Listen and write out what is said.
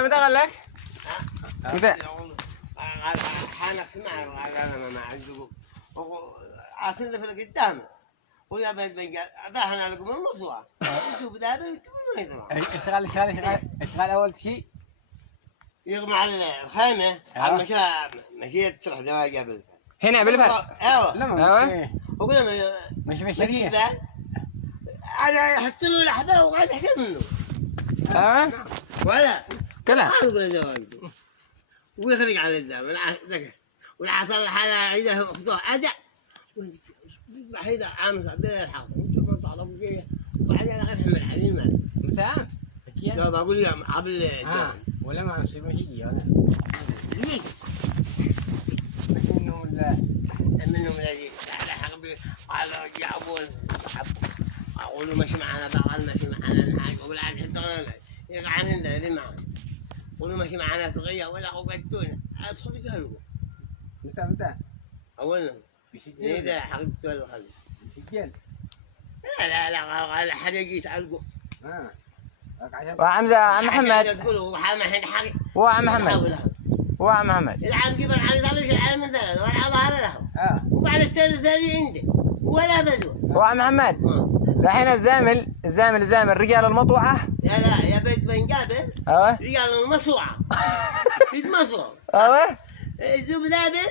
متى قال لك؟ متى؟ حان اسمع انا ما عندكم عاصل في القدام ويا بيت بنجا انا لكم المصوى شوف ذا تقولوا اشغال اول شيء يغمى على الخيمه على مشيت تشرح دواء قبل هنا بالفعل. ايوه ايوه وقول له مش انا حسيت له لحظه وقاعد احسن منه ولا كلام اقول له ويخرج على الزمن نقص والعصر هذا عيده مفتوح ادع هيدا عامل بين الحق وجبت على ابويا وبعدين انا احمل عليه المال متى لا بقول يا قبل ولا ما نصيب شيء انا ليك منهم الذي على حقبي على جابون اقول ماشي معنا بعض ماشي معنا الحاج اقول عاد حتى يقعد عندنا اللي معنا قولوا ماشي معنا صغير ولا قعدتونا ادخل قالوا متى اولا ايه ده حقيقته ولا خلي مسجل لا حد يجي يسالكم وعم محمد تقولوا محمد حقي وعم محمد العام جيب العام ثالث العام من ثلاث والعام ظهر له وبعد السنه الثانيه عنده ولا بدو وعم محمد الحين الزامل رجال المطوعه لا يا بيت بن جابر رجال المصوعه يتمصوا ايوه الزوب ذابل